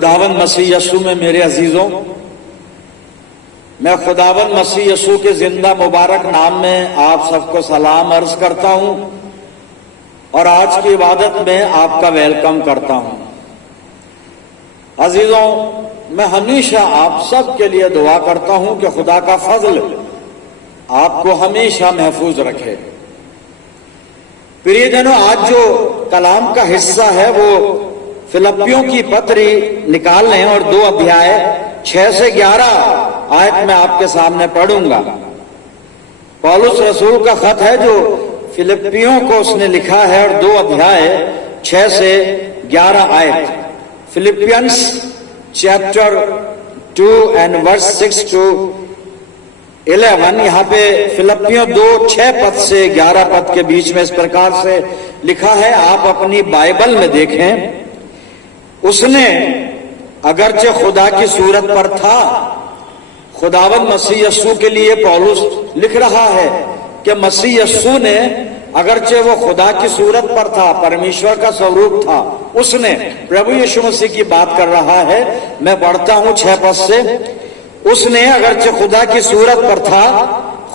खुदावंद मसीह यस्सु में मेरे अजीजों, मैं खुदावंद मसीह यस्सु के जिंदा मुबारक नाम में आप सबको सलाम अर्ज करता हूं और आज की इबादत में आपका वेलकम करता हूं। अजीजों, मैं हमेशा आप सब के लिए दुआ करता हूं कि खुदा का फजल आपको हमेशा महफूज रखे। प्रियजनों, आज जो कलाम का हिस्सा है वो फिलिप्पियों की पत्री निकाल लें और 2 अध्याय 6 से 11 आयत में आपके सामने पढ़ूंगा। पौलुस रसूल का खत है जो फिलिप्पियों को उसने लिखा है और 2 अध्याय 6 से 11 आयत। Philippians chapter 2 and verse 6 to 11। यहां पे फिलिप्पियों 2:6 पद से 11 पद के बीच में इस प्रकार से लिखा है, आप अपनी बाइबल में देखें। उसने अगरचे खुदा की सूरत पर था, खुदावंद मसीह यस्सु के लिए पौलुस लिख रहा है कि मसीह यस्सु ने अगरचे वो खुदा की सूरत पर था, परमेश्वर का स्वरूप था, उसने, प्रभु यीशु मसीह की बात कर रहा है। मैं पढ़ता हूं 6 पद से। उसने अगरचे खुदा की सूरत पर था,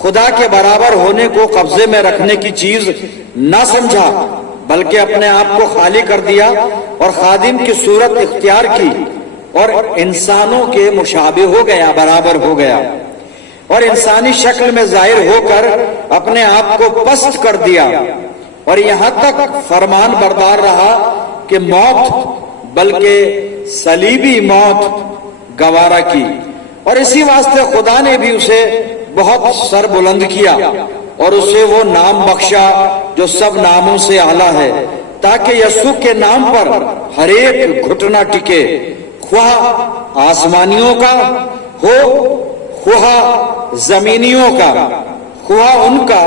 खुदा के बराबर होने को कब्जे में रखने की चीज ना समझा, बल्कि अपने आप को खाली कर दिया और खादिम की सूरत इख्तियार की और इंसानों के मुशाबे हो गया, बराबर हो गया और इंसानी शक्ल में जाहिर होकर अपने आप को पस्त कर दिया और यहां तक फरमान बरदार रहा कि मौत, बल्कि सलीबी मौत गवारा की। और इसी वास्ते खुदा ने भी उसे बहुत सर बुलंद किया और उसे वो नाम बख्शा जो सब नामों से आला है, ताकि यस्सु के नाम पर हर एक घुटना टिके, ख्वाह आसमानियों का हो, ख्वाह जमीनियों का, ख्वाह उनका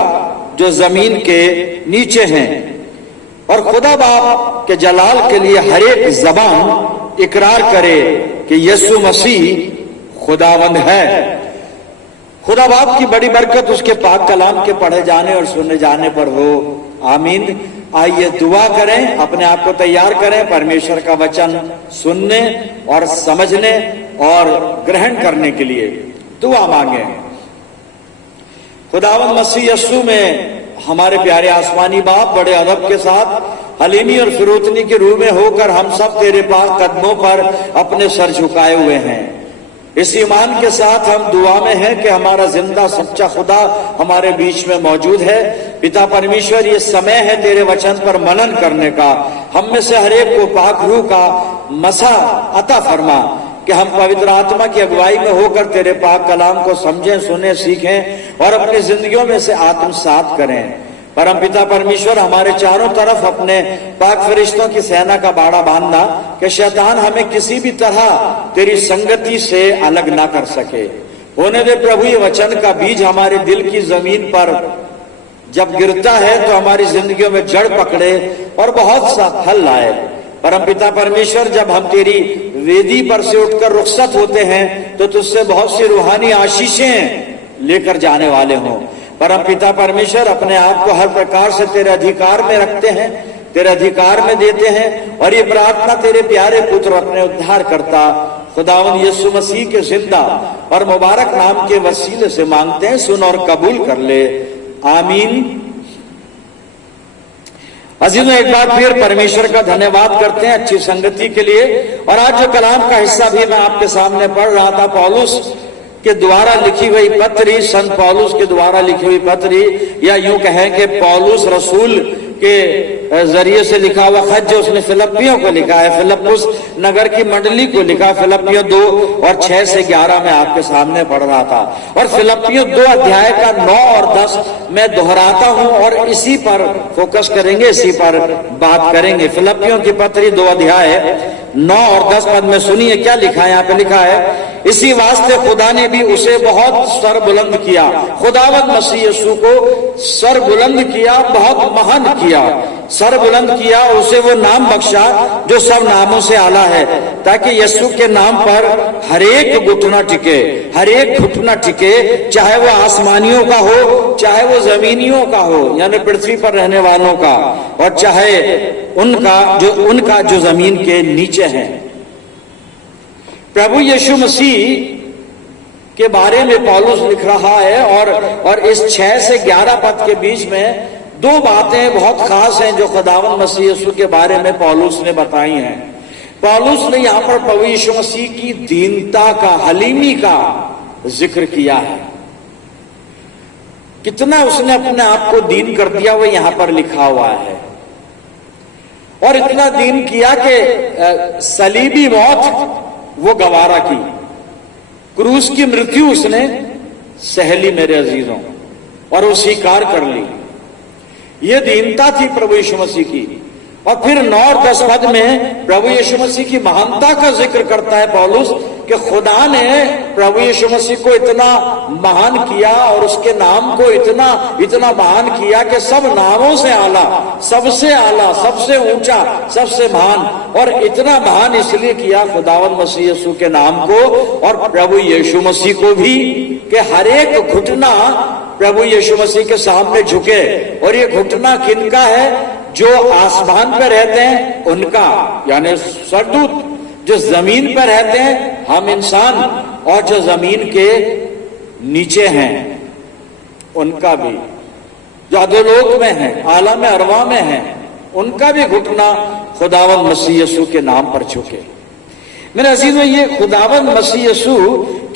जो जमीन के नीचे हैं। और खुदा बाप के जलाल के लिए हर एक जबान इकरार करे कि यस्सु मसीह खुदावंद है। खुदा बाप की बड़ी बरकत उसके पाक कलाम के पढ़े जाने और सुने जाने पर हो, आमीन। आइए दुआ करें, अपने आप को तैयार करें परमेश्वर का वचन सुनने और समझने और ग्रहण करने के लिए। दुआ मांगे। खुदावंद मसीह यस्सु में हमारे प्यारे आसमानी बाप, बड़े अदब के साथ हलीमी और फिरोतनी के रूह में होकर हम सब तेरे पाक कदमों पर अपने सर झुकाए हुए हैं। इस ईमान के साथ हम दुआ में हैं कि हमारा जिंदा सच्चा खुदा हमारे बीच में मौजूद है। पिता परमेश्वर, ये समय है तेरे वचन पर मनन करने का। हम में से हर एक को पाक रूह का मसा अता फरमा कि हम पवित्र आत्मा की अगुवाई में होकर तेरे पाक कलाम को समझें, सुने, सीखें और अपनी जिंदगियों में से आत्मसात करें। परम पिता परमेश्वर, हमारे चारों तरफ अपने पाक फरिश्तों की सेना का बाड़ा बांधना कि शैतान हमें किसी भी तरह तेरी संगति से अलग ना कर सके। होने दे प्रभु ये वचन का बीज हमारे दिल की जमीन पर जब गिरता है तो हमारी जिंदगियों में जड़ पकड़े और बहुत सा फल लाए। परम पिता परमेश्वर, जब हम तेरी वेदी पर से उठकर रुखसत होते हैं तो तुझसे बहुत सी रूहानी आशीषें लेकर जाने वाले हों। परम पिता परमेश्वर, अपने आप को हर प्रकार से तेरे अधिकार में रखते हैं, तेरे अधिकार में देते हैं और ये प्रार्थना तेरे प्यारे पुत्र अपने उद्धार करता खुदावंद यीशु मसीह के जिंदा और मुबारक नाम के वसीले से मांगते हैं। सुन और कबूल कर ले, आमीन। अजीजों, एक बार फिर परमेश्वर का धन्यवाद करते हैं अच्छी संगति के लिए। और आज जो कलाम का हिस्सा भी मैं आपके सामने पढ़ रहा था, पौलुस के द्वारा लिखी हुई पत्री, संत पौलुस के द्वारा लिखी हुई पत्री, या यूं कहें कि पौलुस रसूल के जरिए से लिखा हुआ खत जो उसने फिलिप्पियों को लिखा है, फिलिप्पुस नगर की मंडली को लिखा। फिलिप्पियों 2 और 6 से 11 में आपके सामने पढ़ रहा था और फिलिप्पियों 2 अध्याय का 9 और 10 मैं दोहराता हूं और इसी पर फोकस करेंगे, इसी पर बात करेंगे। फिलिप्पियों की पत्री 2 अध्याय 9 और 10 पद में सुनिए क्या लिखा है। यहाँ पे लिखा है, इसी वास्ते खुदा ने भी उसे बहुत सर बुलंद किया। खुदावंद मसीह यीशु को सर बुलंद किया, बहुत महान किया, सर बुलंद किया, उसे वो नाम बख्शा जो सब नामों से आला है, ताकि यीशु के नाम पर हर एक घुटना टिके, हर एक घुटना टिके, चाहे वो आसमानियों का हो, चाहे वो जमीनियों का हो, यानी पृथ्वी पर रहने वालों का, और चाहे उनका जो जमीन के नीचे है। प्रभु यीशु मसीह के बारे में पौलुस लिख रहा है और इस 6 से 11 पद के बीच में 2 बातें बहुत खास हैं जो खुदावंद मसीह यीशु के बारे में पौलुस ने बताई हैं। पौलुस ने यहां पर प्रभु यीशु मसीह की दीनता का, हलीमी का जिक्र किया है। कितना उसने अपने आप को दीन कर दिया वो यहां पर लिखा हुआ है। और इतना दीन किया कि सलीबी मौत वो गवारा की, क्रूस की मृत्यु उसने सह ली मेरे अजीजों, और वो स्वीकार कर ली। ये दीनता थी प्रभु यीशु मसीह की। और फिर 9 और 10 पद में प्रभु यीशु मसीह की महानता का जिक्र करता है पौलुस कि खुदा ने प्रभु यीशु मसीह को इतना महान किया और उसके नाम को इतना महान किया कि सब नामों से आला, सबसे ऊंचा, सबसे महान। और इतना महान इसलिए किया खुदावंद मसीह यीशु के नाम को और प्रभु यीशु मसीह को भी कि हर एक घुटना प्रभु यीशु मसीह के सामने झुके। और ये घुटना किनका है? जो आसमान पर रहते हैं उनका, यानी सरदूत, जो जमीन पर रहते हैं हम इंसान, और जो जमीन के नीचे हैं उनका भी, जो अधोलोक में है, आलम अरवा में है, उनका भी घुटना खुदावंद मसीह यीशु के नाम पर झुके। मेरे अजीजों, ये खुदावंद मसीह यीशु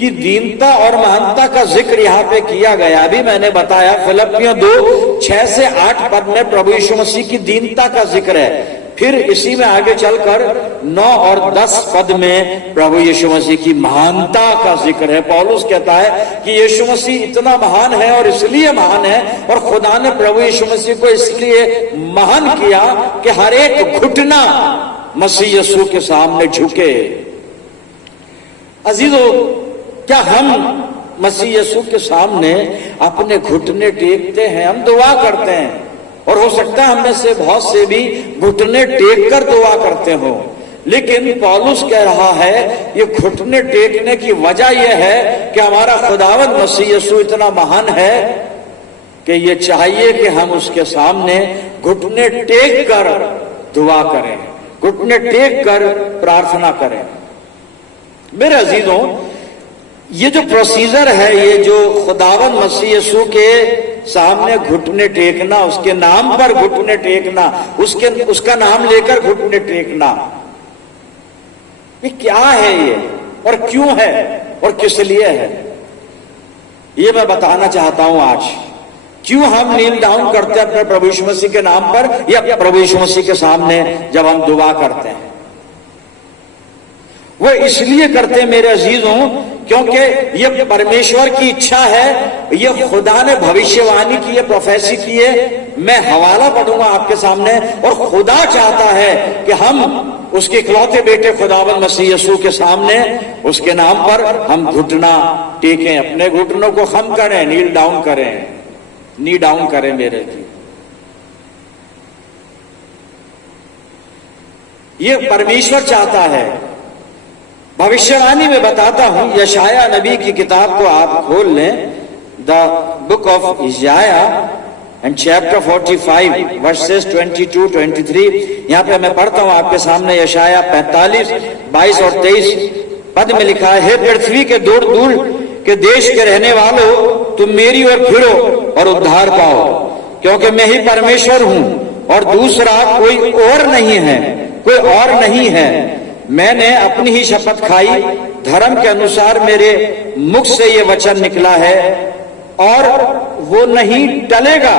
की दीनता और महानता का जिक्र यहाँ पे किया गया। अभी मैंने बताया फिलिप्पियों 2:6 से 8 पद में प्रभु यीशु मसीह की दीनता का जिक्र है। फिर इसी में आगे चलकर 9 और 10 पद में प्रभु यीशु मसीह की महानता का जिक्र है। पौलुस कहता है कि यीशु मसीह इतना महान है और इसलिए महान है, और खुदा ने प्रभु यीशु मसीह को इसलिए महान किया कि हर एक घुटना मसीह यीशु के सामने झुके। अजीजों, क्या हम मसीह यीशु के सामने अपने घुटने टेकते हैं? हम दुआ करते हैं, और हो सकता है हमें से बहुत से भी घुटने टेक कर दुआ करते हो। लेकिन पौलुस कह रहा है ये घुटने टेकने की वजह यह है कि हमारा खुदावंद मसीह यीशु इतना महान है कि ये चाहिए कि हम उसके सामने घुटने टेक कर दुआ करें, घुटने टेक कर प्रार्थना करें। मेरे अजीजों, ये जो प्रोसीजर है, ये जो खुदावंद मसीह यीशु के सामने घुटने टेकना, उसके नाम पर घुटने टेकना, उसका नाम लेकर घुटने टेकना, ये क्या है ये, और क्यों है, और किस लिए है, ये मैं बताना चाहता हूं आज। क्यों हम नील डाउन करते हैं अपने प्रभु यीशु मसीह के नाम पर, या प्रभु यीशु मसीह के सामने जब हम दुआ करते हैं? वो इसलिए करते हैं मेरे अजीजों, क्योंकि ये परमेश्वर की इच्छा है, ये खुदा ने भविष्यवाणी की है, प्रोफेसी की है। मैं हवाला पढ़ूंगा आपके सामने, और खुदा चाहता है कि हम उसके इकलौते बेटे खुदावंद मसीह यीशु के सामने उसके नाम पर हम घुटना टेकें, अपने घुटनों को खम करें, नील डाउन करें, नी डाउन करें मेरे जी। ये परमेश्वर चाहता है। भविष्यवाणी में बताता हूं, यशाया नबी की किताब को आप खोल लें, the book of Isaiah and chapter 45 verses 22-23। यहां पे मैं पढ़ता हूं आपके सामने यशाया 45, 22 और 23 पद में लिखा है, हे पृथ्वी के दूर दूर के देश के रहने वालों, तुम मेरी ओर फिरो और उद्धार पाओ, क्योंकि मैं ही परमेश्वर हूं और दूसरा कोई और नहीं है, कोई और नहीं है। मैंने अपनी ही शपथ खाई, धर्म के अनुसार मेरे मुख से ये वचन निकला है और वो नहीं टलेगा।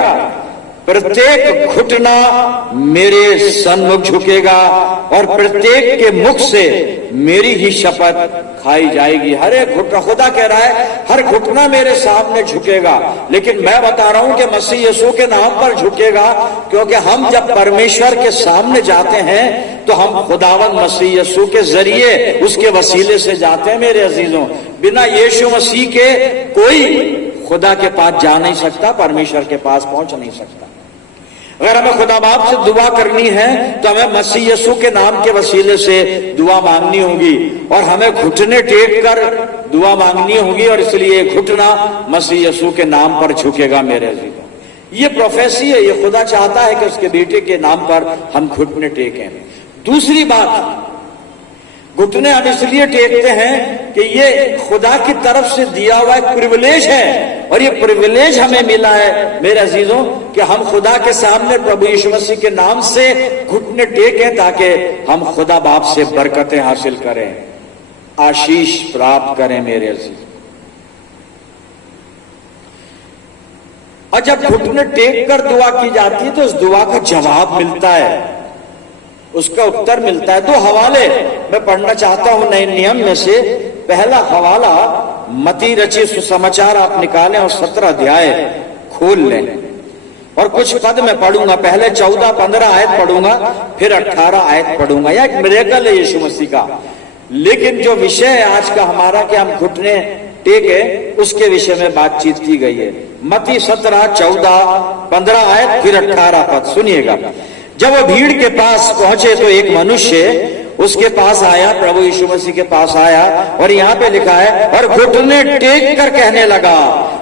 प्रत्येक घुटना मेरे सन्मुख झुकेगा और प्रत्येक के मुख से मेरी ही शपथ खाई जाएगी। हर एक घुटना, खुदा कह रहा है हर घुटना मेरे सामने झुकेगा। लेकिन मैं बता रहा हूं कि मसीह यीशु के नाम पर झुकेगा, क्योंकि हम जब परमेश्वर के सामने जाते हैं तो हम खुदावंद मसीह यीशु के जरिए, उसके वसीले से जाते हैं। मेरे अजीजों, बिना यीशु मसीह के कोई खुदा के पास जा नहीं सकता, परमेश्वर के पास पहुंच नहीं सकता। अगर हमें खुदा बाप से दुआ करनी है तो हमें मसीह यीशु के नाम के वसीले से दुआ मांगनी होगी, और हमें घुटने टेक कर दुआ मांगनी होगी, और इसलिए घुटना मसीह यीशु के नाम पर झुकेगा। मेरे अजीजों, ये प्रोफेसी है, ये खुदा चाहता है कि उसके बेटे के नाम पर हम घुटने टेकें। दूसरी बात, घुटने हम इसलिए टेकते हैं कि ये खुदा की तरफ से दिया हुआ एक प्रिविलेज है, और ये प्रिविलेज हमें मिला है मेरे अजीजों कि हम खुदा के सामने प्रभु यीशु मसीह के नाम से घुटने टेकें, ताकि हम खुदा बाप से बरकतें हासिल करें, आशीष प्राप्त करें मेरे अजीज। और जब घुटने टेक कर दुआ की जाती है तो उस दुआ का जवाब मिलता है, उसका उत्तर मिलता है। 2 हवाले मैं पढ़ना चाहता हूं नए नियम में से। पहला हवाला मत्ती रचित सुसमाचार आप निकालें और 17 अध्याय खोल लें, और कुछ पद मैं पढ़ूंगा। पहले 14-15 आयत पढ़ूंगा, फिर 18 आयत पढ़ूंगा। यह एक मिरेकल है यीशु मसीह का, लेकिन जो विषय है आज का हमारा कि हम घुटने टेके, उसके विषय में बातचीत की गई है। मत्ती 17, 14, 15 आयत, फिर 18 पद सुनिएगा। जब वो भीड़ के पास पहुंचे तो एक मनुष्य उसके पास आया, प्रभु यीशु मसीह के पास आया, और यहाँ पे लिखा है, और घुटने टेक कर कहने लगा,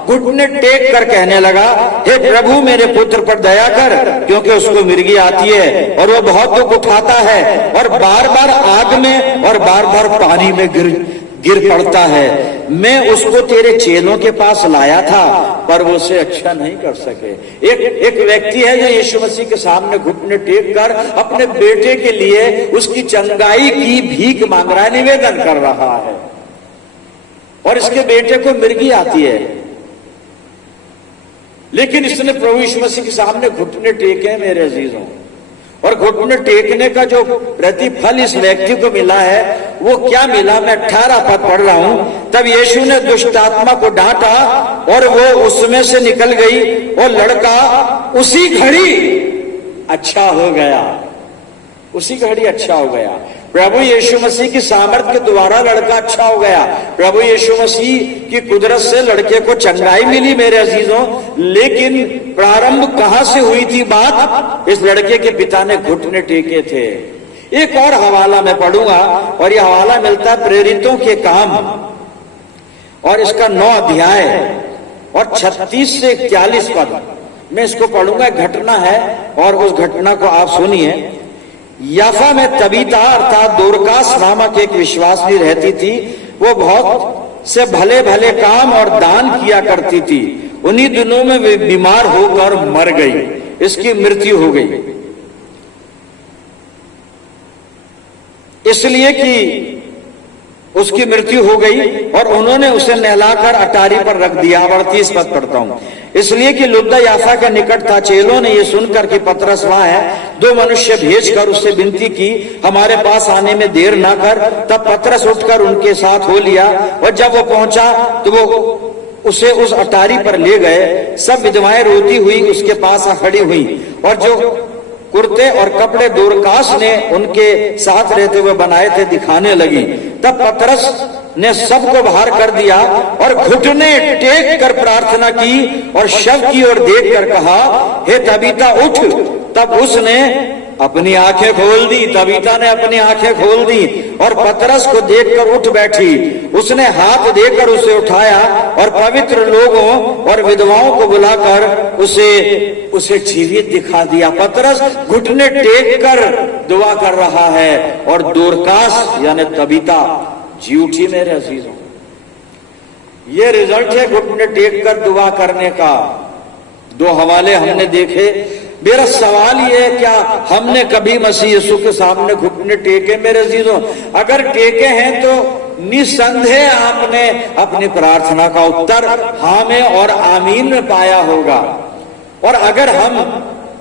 घुटने टेक कर कहने लगा, हे प्रभु मेरे पुत्र पर दया कर, क्योंकि उसको मिर्गी आती है और वो बहुत दुख उठाता है, और बार बार आग में और बार बार पानी में गिर पड़ता है। मैं उसको तेरे चेलों के पास लाया था, पर वो उसे अच्छा नहीं कर सके। एक व्यक्ति है जो यीशु मसीह के सामने घुटने टेक कर अपने बेटे के लिए उसकी चंगाई की भीख मांग रहा है, निवेदन कर रहा है, और इसके बेटे को मिर्गी आती है, लेकिन इसने प्रभु यीशु मसीह के सामने घुटने टेके मेरे अजीजों। और घुटने टेकने का जो प्रतिफल इस व्यक्ति को मिला है वो क्या मिला, मैं 18 पद पढ़ रहा हूं। तब यीशु ने दुष्ट आत्मा को डांटा और वो उसमें से निकल गई, और लड़का उसी घड़ी अच्छा हो गया, उसी घड़ी अच्छा हो गया। प्रभु यीशु मसीह की सामर्थ के द्वारा लड़का अच्छा हो गया। प्रभु यीशु मसीह की कुदरत से लड़के को चंगाई मिली मेरे अजीजों। लेकिन प्रारंभ कहां से हुई थी बात, इस लड़के के पिता ने घुटने टेके थे। एक और हवाला मैं पढ़ूंगा, और यह हवाला मिलता है प्रेरितों के काम, और इसका 9 अध्याय और 36 से 41 पद मैं इसको पढ़ूंगा। एक घटना है और उस घटना को आप सुनिए। याफा में तबीता अर्थात दोरकास नामक एक विश्वासी रहती थी। वो बहुत से भले भले काम और दान किया करती थी। उन्हीं दिनों में वे बीमार होकर मर गई, इसकी मृत्यु हो गई, इसलिए कि उसकी मृत्यु हो गई और उन्होंने उसे नहलाकर अटारी पर रख दिया। 38 पद पढ़ता हूं। इसलिए कि लुद्दा याफा का निकट था। चेलों ने यह सुनकर कि पतरस वहां है, 2 मनुष्य भेजकर उससे विनती की, हमारे पास आने में देर ना कर। तब पतरस उठकर उनके साथ हो लिया, और जब वो पहुंचा तो वो उसे उस अटारी पर ले गए। सब विधवाएं रोती हुई उसके पास खड़ी हुई, और जो कुर्ते और कपड़े दोरकास ने उनके साथ रहते हुए बनाए थे दिखाने लगी। तब पतरस ने सबको बाहर कर दिया और घुटने टेक कर प्रार्थना की और शव की ओर देख कर कहा, हे तबीता उठ। तब उसने अपनी आंखें खोल दी, तबीता ने अपनी आंखें खोल दी और पतरस को देखकर उठ बैठी। उसने हाथ देकर उसे उठाया और पवित्र लोगों और विधवाओं को बुलाकर उसे जीवित दिखा दिया। पतरस घुटने टेक कर दुआ कर रहा है और दोरकास यानी तबीता जी उठी मेरे अजीजों। ये रिजल्ट है घुटने टेक कर दुआ करने का। 2 हवाले हमने देखे। मेरा सवाल ये है, क्या हमने कभी मसीह यीशु के सामने घुटने टेके मेरे अजीजों? अगर टेके हैं तो निसंदेह आपने अपनी प्रार्थना का उत्तर हाँ में और आमीन में पाया होगा। और अगर हम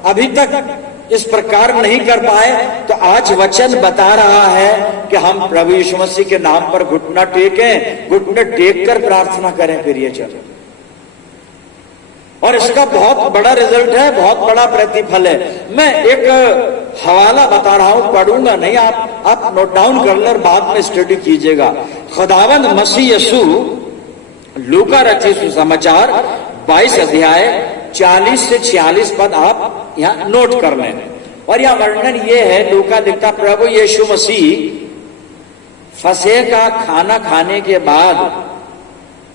अभी तक इस प्रकार नहीं कर पाए तो आज वचन बता रहा है कि हम प्रभु यीशु मसीह के नाम पर घुटना टेकें, घुटने टेक कर प्रार्थना करें। फिर ये चले, और इसका बहुत बड़ा रिजल्ट है, बहुत बड़ा प्रतिफल है। मैं एक हवाला बता रहा हूं, पढ़ूंगा नहीं, आप नोट डाउन कर लें, बाद में स्टडी कीजिएगा। खुदावंद मसीह यीशु लूका रचित सुसमाचार 22 अध्याय 40 से 46 पद आप यहां नोट कर लें। और यह वर्णन ये है, लूका लिखता, प्रभु यीशु मसीह फसह का खाना खाने के बाद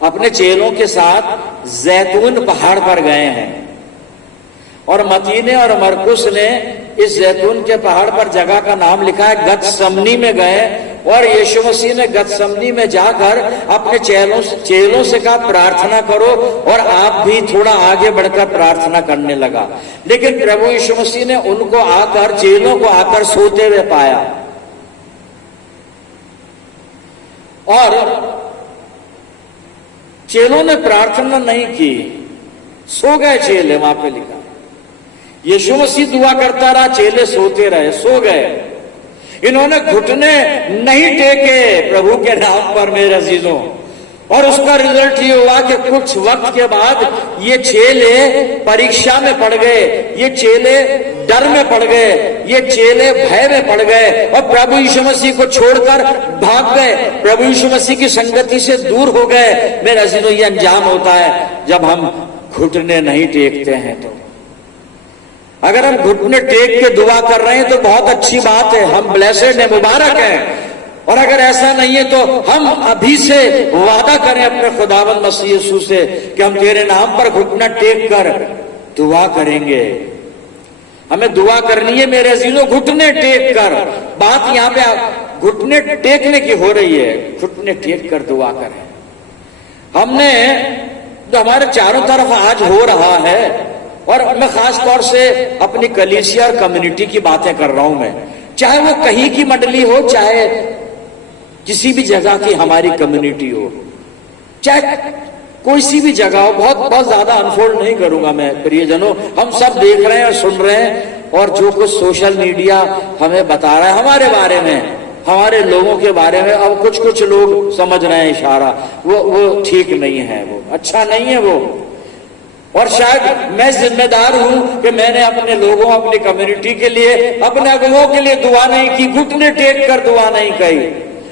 अपने चेलों के साथ जैतून पहाड़ पर गए हैं। और मत्ती ने और मरकुस ने इस जैतून के पहाड़ पर जगह का नाम लिखा है गतसमनी में गए और यीशु मसीह ने गतसमनी में जाकर अपने चेलों से कहा प्रार्थना करो, और आप भी थोड़ा आगे बढ़कर प्रार्थना करने लगा। लेकिन प्रभु यीशु मसीह ने उनको आकर, चेलों को आकर सोते हुए पाया, और चेलों ने प्रार्थना नहीं की, सो गए चेले। वहां पे लिखा यीशु मसीह दुआ करता रहा, चेले सोते रहे, सो गए। इन्होंने घुटने नहीं टेके प्रभु के नाम पर मेरे अजीजों, और उसका रिजल्ट ये हुआ कि कुछ वक्त के बाद ये चेले परीक्षा में पड़ गए, ये चेले डर में पड़ गए, ये चेले भय में पड़ गए, और प्रभु यीशु मसीह को छोड़कर भाग गए, प्रभु यीशु मसीह की संगति से दूर हो गए। मेरे अजीजों, ये अंजाम होता है जब हम घुटने नहीं टेकते हैं। तो अगर हम घुटने टेक के दुआ कर रहे हैं तो बहुत अच्छी बात है, हम ब्लेसेड हैं, मुबारक हैं। और अगर ऐसा नहीं है तो हम अभी से वादा करें अपने खुदावंद मसीह यीशु से कि हम तेरे नाम पर घुटना टेक कर दुआ करेंगे। हमें दुआ करनी है मेरे अजीजों, घुटने टेक कर। बात यहाँ पे घुटने टेकने की हो रही है, घुटने टेक कर दुआ करें। हमने जो हमारे चारों तरफ आज हो रहा है, और मैं खास तौर से अपनी कलीसिया और कम्युनिटी की बातें कर रहा हूं, मैं चाहे वो कहीं की मंडली हो, चाहे किसी भी जगह की हमारी कम्युनिटी हो, चाहे कोई सी भी जगह हो, बहुत ज्यादा अनफोल्ड नहीं करूंगा मैं प्रियजनों। हम सब देख रहे हैं और सुन रहे हैं, और जो कुछ सोशल मीडिया हमें बता रहा है हमारे बारे में, हमारे लोगों के बारे में, अब कुछ लोग समझ रहे हैं इशारा, वो ठीक नहीं है, वो अच्छा नहीं है वो। और शायद मैं जिम्मेदार हूं कि मैंने अपने लोगों, अपनी कम्युनिटी के लिए, अपने अगुओं के लिए दुआ नहीं की, घुटने टेक कर दुआ नहीं की,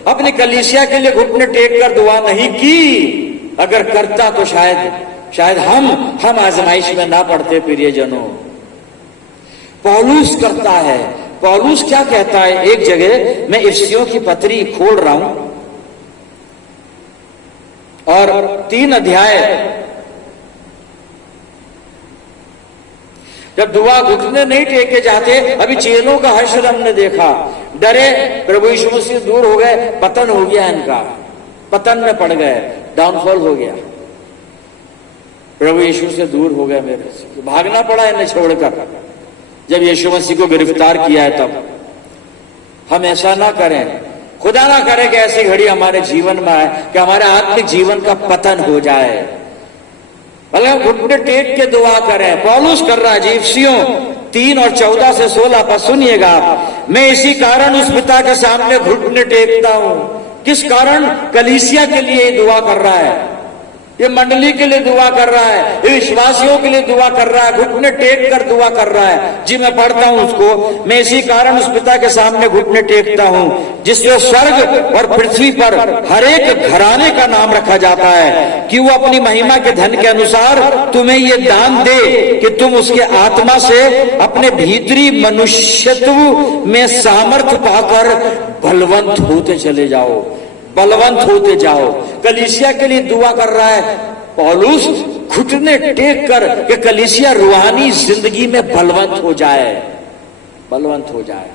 अपनी कलीसिया के लिए घुटने टेक कर दुआ नहीं की। अगर करता तो शायद हम आजमाइश में ना पड़ते प्रियजनों। पौलुस करता है। पौलुस क्या कहता है? एक जगह मैं इफिसियों की पत्री खोल रहा हूं, और 3 अध्याय, जब दुआ घुटने नहीं टेके जाते, अभी चेलों का हश्र हमने देखा, डरे, प्रभु यीशु मसीह दूर हो गए, पतन हो गया इनका, पतन में पड़ गए, डाउनफॉल हो गया, प्रभु यीशु से दूर हो गए, मेरे से भागना पड़ा इन्हें छोड़कर। जब यीशु मसीह को गिरफ्तार किया है तब हम ऐसा ना करें, खुदा ना करे कि ऐसी घड़ी हमारे जीवन में आए कि हमारे आत्मिक जीवन का पतन हो जाए। भले घुटने टेक के दुआ करें। पौलुस कर रहा है जी, इफिसियों 3 और 14 से 16 पर सुनिएगा। मैं इसी कारण उस पिता के सामने घुटने टेकता हूं। किस कारण? कलीसिया के लिए दुआ कर रहा है, ये मंडली के लिए दुआ कर रहा है, ये विश्वासियों के लिए दुआ कर रहा है, घुटने टेक कर दुआ कर रहा है। जी मैं पढ़ता हूं उसको। मैं इसी कारण उस पिता के सामने घुटने टेकता हूं जिससे स्वर्ग और पृथ्वी पर हर एक घराने का नाम रखा जाता है, कि वो अपनी महिमा के धन के अनुसार तुम्हें ये दान दे कि तुम उसके आत्मा से अपने भीतरी मनुष्यत्व में सामर्थ्य पाकर बलवंत होते चले जाओ, बलवंत होते जाओ। कलीसिया के लिए दुआ कर रहा है पौलुस, घुटने टेक कर कि कलीसिया रूहानी जिंदगी में बलवंत हो जाए, बलवंत हो जाए।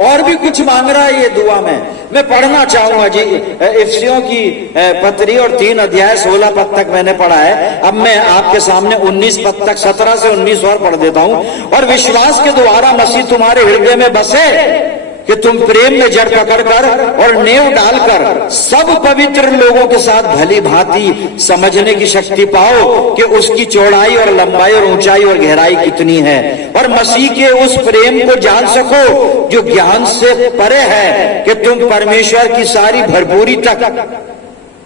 और भी कुछ मांग रहा है ये दुआ में, मैं पढ़ना चाहूंगा जी। इफिसियों की पत्री और 3 अध्याय 16 पद तक मैंने पढ़ा है। अब मैं आपके सामने 19 पद तक, 17 से 19 और पढ़ देता हूं। और विश्वास के द्वारा मसीह तुम्हारे हृदय में बसे कि तुम प्रेम में जड़ पकड़कर और नेव डालकर सब पवित्र लोगों के साथ भली भांति समझने की शक्ति पाओ कि उसकी चौड़ाई और लंबाई और ऊंचाई और गहराई कितनी है, और मसीह के उस प्रेम को जान सको जो ज्ञान से परे है, कि तुम परमेश्वर की सारी भरपूरी तक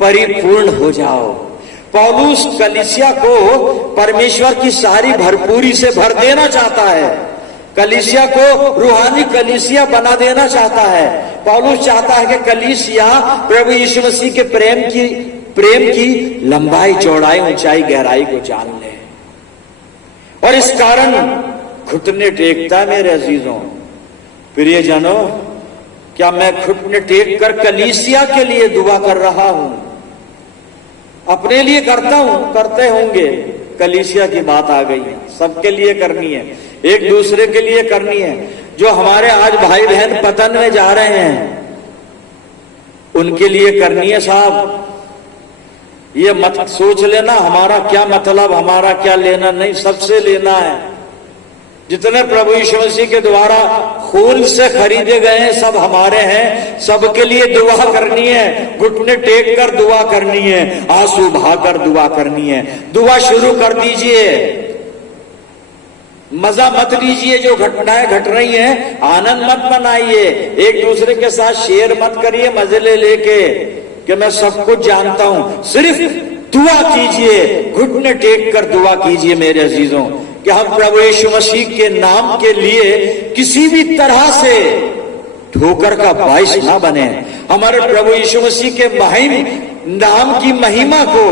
परिपूर्ण हो जाओ। पौलुस कलीसिया को परमेश्वर की सारी भरपूरी से भर देना चाहता है, कलीसिया को रूहानी कलीसिया बना देना चाहता है। पौलुस चाहता है कि कलीसिया प्रभु यीशु मसीह के प्रेम की लंबाई, चौड़ाई, ऊंचाई, गहराई को जान ले, और इस कारण घुटने टेकता है। मेरे अजीजों, प्रियजनों, क्या मैं घुटने टेक कर कलीसिया के लिए दुआ कर रहा हूं? अपने लिए करता हूं, करते होंगे, कलीसिया की बात आ गई है, सबके लिए करनी है, एक दूसरे के लिए करनी है। जो हमारे आज भाई बहन पतन में जा रहे हैं, उनके लिए करनी है साहब। ये मत सोच लेना हमारा क्या मतलब, हमारा क्या लेना, नहीं, सबसे लेना है। जितने प्रभु यीशु मसीह के द्वारा खून से खरीदे गए हैं सब हमारे हैं। सबके लिए दुआ करनी है, घुटने टेक कर दुआ करनी है, आंसू बहाकर दुआ करनी है। दुआ शुरू कर दीजिए, मजा मत लीजिए, जो घटनाएं घट रही हैं आनंद मत मनाइए, एक दूसरे के साथ शेयर मत करिए मजे ले लेके कि मैं सब कुछ जानता हूं। सिर्फ दुआ कीजिए, घुटने टेक कर दुआ कीजिए मेरे अजीजों, कि हम प्रभु यीशु मसीह के नाम के लिए किसी भी तरह से ठोकर का बाइस ना बने। हमारे प्रभु यीशु मसीह के नाम की महिमा को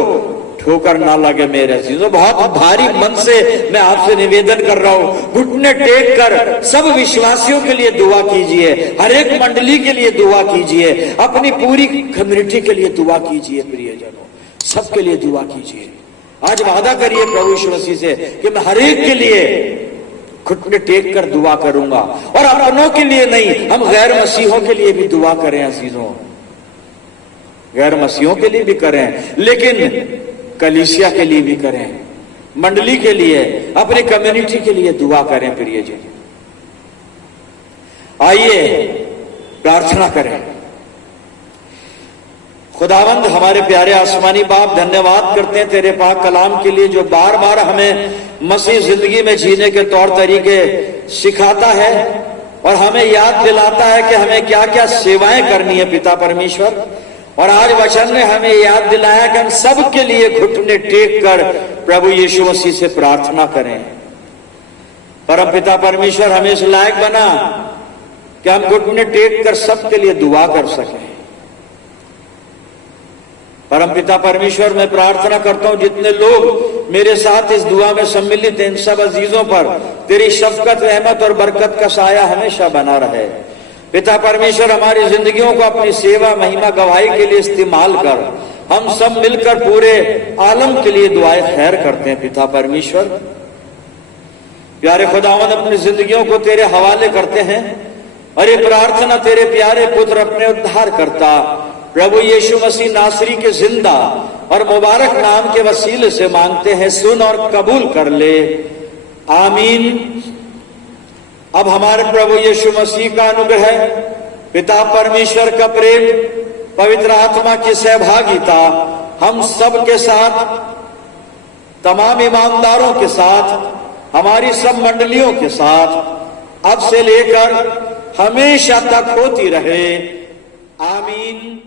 ठोकर ना लगे मेरे अजीजों। बहुत भारी मन से मैं आपसे निवेदन कर रहा हूं, घुटने टेक कर सब विश्वासियों के लिए दुआ कीजिए, हर एक मंडली के लिए दुआ कीजिए, अपनी पूरी कम्युनिटी के लिए दुआ कीजिए, प्रियजनों सबके लिए दुआ कीजिए। आज वादा करिए प्रभु यीशु मसीह से कि मैं हर एक के लिए घुटने टेक कर दुआ करूंगा, और अपनों के लिए नहीं, हम गैर मसीहों के लिए भी दुआ करें अजीजों, गैर मसीहों के लिए भी करें, लेकिन कलीसिया के लिए भी करें, मंडली के लिए, अपनी कम्युनिटी के लिए दुआ करें। प्रियजन आइए प्रार्थना करें। खुदावंद हमारे प्यारे आसमानी बाप, धन्यवाद करते हैं तेरे पाक कलाम के लिए, जो बार बार हमें मसीह जिंदगी में जीने के तौर तरीके सिखाता है और हमें याद दिलाता है कि हमें क्या क्या सेवाएं करनी है पिता परमेश्वर। और आज वचन ने हमें याद दिलाया कि हम सब के लिए घुटने टेक कर प्रभु यीशु मसीह से प्रार्थना करें। परम पिता परमेश्वर हमें इस लायक बना कि हम घुटने टेक कर सबके लिए दुआ कर सकें। परम पिता परमेश्वर मैं प्रार्थना करता हूं जितने लोग मेरे साथ इस दुआ में सम्मिलित हैं, इन सब अजीजों पर तेरी शफकत, रहमत और बरकत का साया हमेशा बना रहे। पिता परमेश्वर हमारी जिंदगियों को अपनी सेवा, महिमा, गवाही के लिए इस्तेमाल कर हम सब मिलकर पूरे आलम के लिए दुआएं खैर करते हैं। पिता परमेश्वर प्यारे खुदावंद अपनी जिंदगियों को तेरे हवाले करते हैं और ये प्रार्थना तेरे प्यारे पुत्र अपने उद्धार करता प्रभु यीशु मसीह नासरी के जिंदा और मुबारक नाम के वसीले से मांगते हैं, सुन और कबूल कर ले, आमीन। अब हमारे प्रभु यीशु मसीह का अनुग्रह, पिता परमेश्वर का प्रेम, पवित्र आत्मा की सहभागिता हम सब के साथ, तमाम ईमानदारों के साथ, हमारी सब मंडलियों के साथ अब से लेकर हमेशा तक होती रहे, आमीन।